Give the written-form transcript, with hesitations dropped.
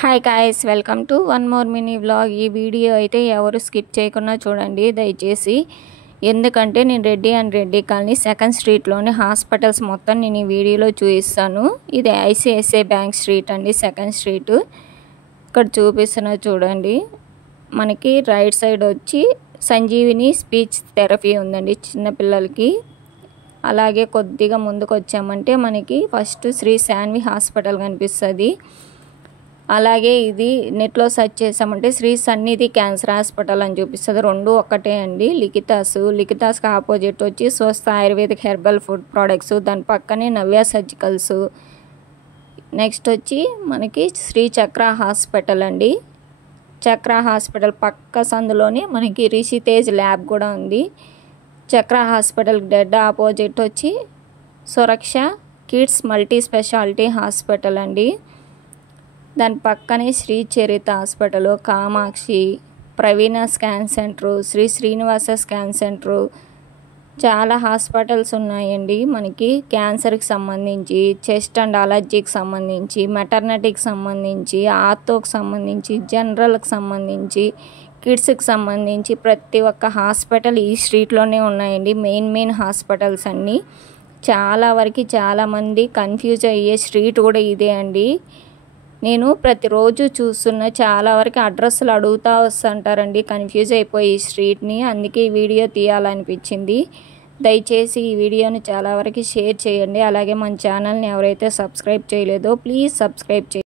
Hi guys, welcome to one more mini vlog. ఈ video అయితే ఎవరు స్కిప్ చేయకుండా చూడండి దయచేసి. ఎందుకంటే నేను Reddy and Reddy colony second స్ట్రీట్లోని హాస్పిటల్స్ మొత్తం నేను ఈ వీడియోలో చూపిస్తాను. ఇది ఐసిఐసిఐ బ్యాంక్ స్ట్రీట్ అండి, సెకండ్ స్ట్రీట్. ఇక్కడ చూపిస్తున్నా చూడండి. మనకి రైట్ సైడ్ వచ్చి సంజీవిని స్పీచ్ థెరపీ ఉందండి చిన్నపిల్లలకి. అలాగే కొద్దిగా ముందుకు వచ్చామంటే మనకి ఫస్ట్ శ్రీ శాన్వి హాస్పిటల్ కనిపిస్తుంది. అలాగే ఇది నెట్లో సెర్చ్ చేసామంటే శ్రీ సన్నిధి క్యాన్సర్ హాస్పిటల్ అని చూపిస్తుంది. రెండు ఒక్కటే అండి. లిఖితాస్కి ఆపోజిట్ వచ్చి స్వస్థ ఆయుర్వేదిక్ హెర్బల్ ఫుడ్ ప్రోడక్ట్స్, దాని పక్కనే నవ్య సర్జికల్స్. నెక్స్ట్ వచ్చి మనకి శ్రీ చక్ర హాస్పిటల్ అండి. చక్ర హాస్పిటల్ పక్క సందులోనే మనకి రిషితేజ్ ల్యాబ్ కూడా ఉంది. చక్ర హాస్పిటల్ డెడ్ ఆపోజిట్ వచ్చి Suraksha kids multi speciality hospital అండి. దాని పక్కనే Sri Charitha hospital, Kamakshi, Praveena scan centre, Sri Srinivasa scan centre, చాలా హాస్పిటల్స్ ఉన్నాయండి. మనకి క్యాన్సర్కి సంబంధించి, చెస్ట్ అండ్ అలర్జీకి సంబంధించి, మెటర్నిటీకి సంబంధించి, ఆర్థోకి సంబంధించి, జనరల్కి సంబంధించి, కిడ్స్కి సంబంధించి ప్రతి ఒక్క హాస్పిటల్ ఈ స్ట్రీట్లోనే ఉన్నాయండి. మెయిన్ హాస్పిటల్స్ అన్నీ. చాలా వరకు చాలామంది కన్ఫ్యూజ్ అయ్యే స్ట్రీట్ కూడా ఇదే అండి. నేను ప్రతిరోజు చూస్తున్న చాలా వరకు అడ్రస్లు అడుగుతూ వస్తుంటారండి, కన్ఫ్యూజ్ అయిపోయి ఈ స్ట్రీట్ని. అందుకే ఈ వీడియో తీయాలనిపించింది. దయచేసి ఈ వీడియోని చాలా వరకు షేర్ చేయండి. అలాగే మన ఛానల్ని ఎవరైతే సబ్స్క్రైబ్ చేయలేదో ప్లీజ్ సబ్స్క్రైబ్ చేయండి.